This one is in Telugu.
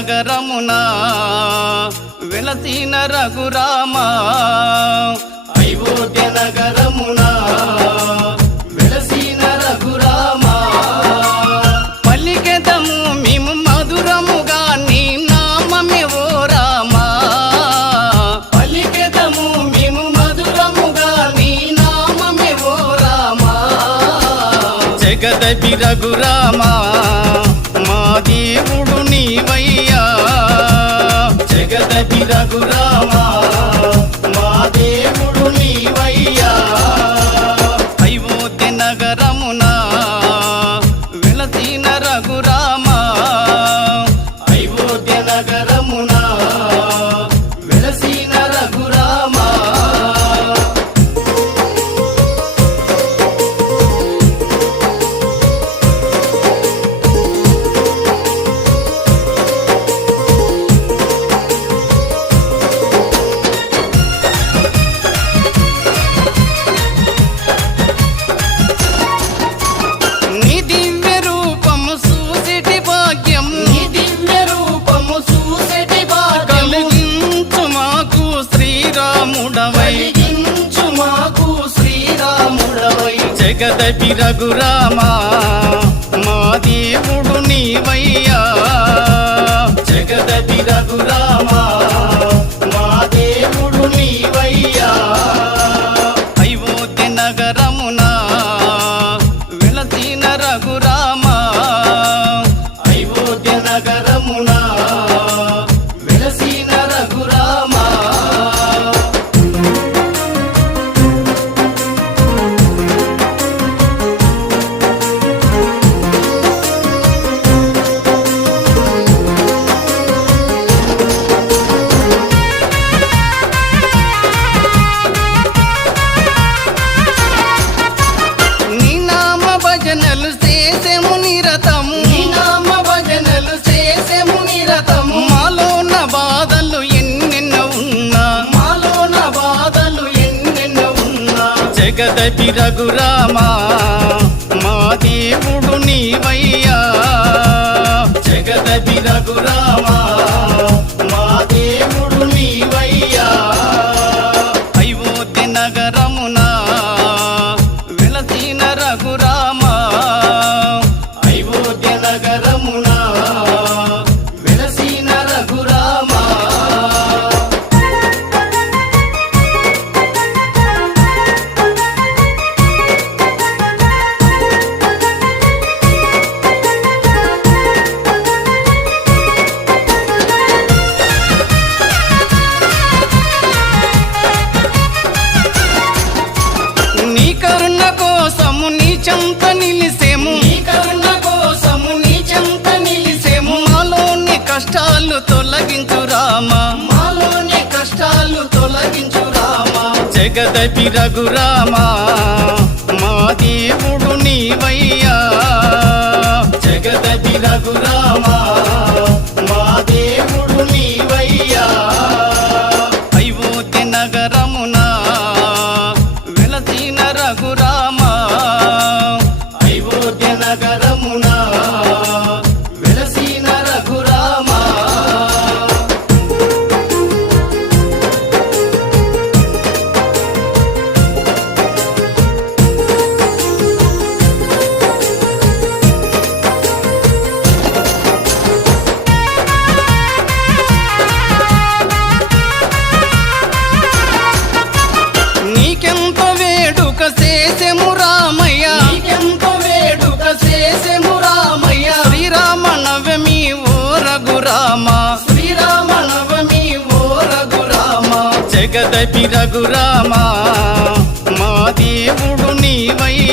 నగరమున వెలసిన రఘురామ అయోధ్య నగరమున వెలసిన రఘురామ పలికెదము మేము మధురముగా నీ నామమే ఓ రామ పలికెదము మేము మధురముగా నీ నామమే ఓ రామ జగదపి రఘురామ మా దేవుడు నీవయ్యా జగదపి రఘురామ మా దేవుడు నీవయ్యా అయోధ్య నగరమున వెలసిన రఘురామ అయోధ్య నగరమున వెలసిన రఘురామ జగదపి రఘురామ మా దేవుడు నీవయ్యా జగదపి రఘురామ మా దేవుడు నీవయ్యా అయోధ్య నగరమున వెలసిన రఘురామ అయోధ్య నగరమున వెలసిన రఘురామ జగదపి రఘురామ మా దేవుడు నీవయ్యా జగదపి రఘురామ మా దేవుడు నీవయ్యా అయోధ్య నగరమున వెలసిన రఘురామ అయోధ్య నగరమున వెలసిన రఘురామ చెంత నిలిసేము నీ కరుణ కోసము నీ చెంత నిలిసేము మాలోని కష్టాలు తొలగించు రామ మాలోని కష్టాలు తొలగించు రామ జగదపి రఘురామ మా దేవుడు నీవయ్యా జగదపి రఘురామ మా దేవుడు నీవయ్యా అయోధ్య నగరమున వెలసిన రఘురామ అయోధ్య నగరమున వెలసిన రఘురామ నీకెంత వేడుక చేసెము రామయ్య నీకెంత వేడుక చేసెము రామయ్య శ్రీరామ నవమి ఓ రఘురామ శ్రీరామ నవమి ఓ రఘురామ జగదపి రఘురామ మా దేవుడు నీవయ్య